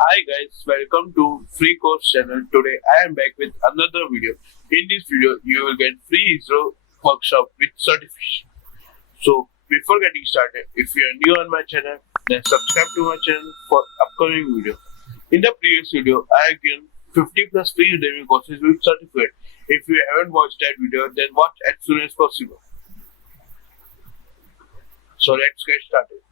Hi guys, welcome to Free Course channel. Today I am back with another video. In this video, you will get free ISRO workshop with certification. So before getting started, if you are new on my channel, then subscribe to my channel for upcoming video. In the previous video, I have given 50 plus free Udemy courses with certificate. If you haven't watched that video, then watch as soon as possible. So let's get started.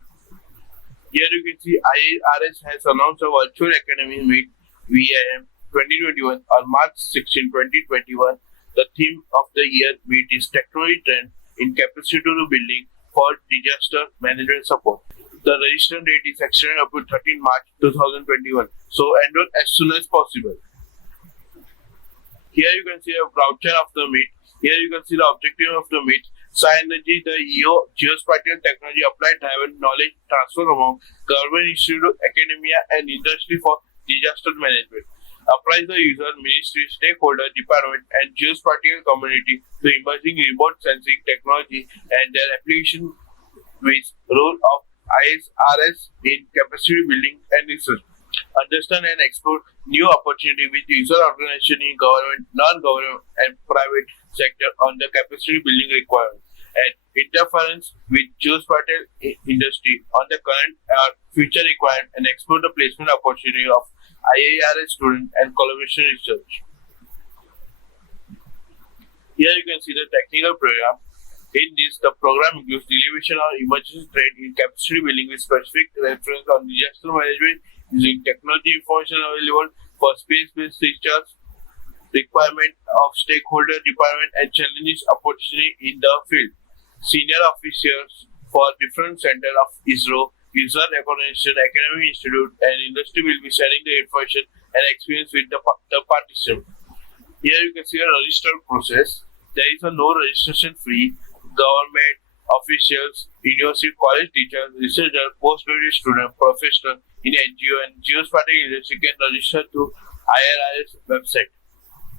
Here you can see ISRS has announced a virtual academy meet VIM 2021 on March 16, 2021. The theme of the year meet is technology trend in capacity building for disaster management support. The registration date is extended up to 13 March 2021. So enroll as soon as possible. Here you can see a voucher of the meet. Here you can see the objective of the meet. Synergy, the geospatial technology applied driven knowledge transfer among government institute, academia, and industry for disaster management. Apprise the user, ministry, stakeholder, department, and geospatial community to emerging remote sensing technology and their application with role of ISRS in capacity building and research. Understand and explore new opportunity with user organization in government, non-government, and private sector on the capacity building requirements and interference with geospatial industry on the current or future requirement and explore the placement opportunity of IIRS student and collaboration research. Here you can see the technical program. In this, the program includes derivation or emergency training in capacity building with specific reference on disaster management using technology information available for space-based research, requirement of stakeholder department and challenges opportunity in the field. Senior officers for different center of ISRO, user recognition, academic institute, and industry will be sharing the information and experience with the participant. Here you can see a register process. There is a no registration fee. Government officials, university, college teachers, researchers, postgraduate student, professional in NGO and geospatial industry can register through IRIS website.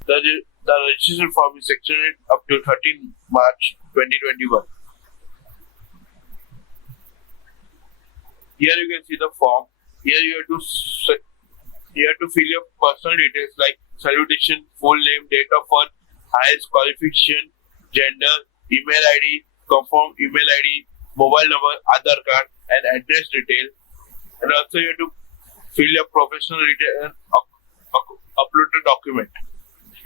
The registration form is extended up to 13 March 2021. Here you can see the form. Here you have to fill your personal details like salutation, full name, date of birth, highest qualification, gender, email ID, confirm email ID, mobile number, Aadhaar card, and address detail. And also you have to fill your professional detail and upload the document.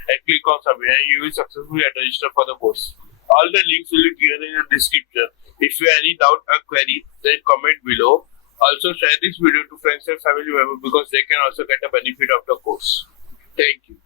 And click on submit and you will successfully register for the course. All the links will be given in the description. If you have any doubt or query, then comment below. Also share this video to friends and family members because they can also get a benefit of the course. Thank you.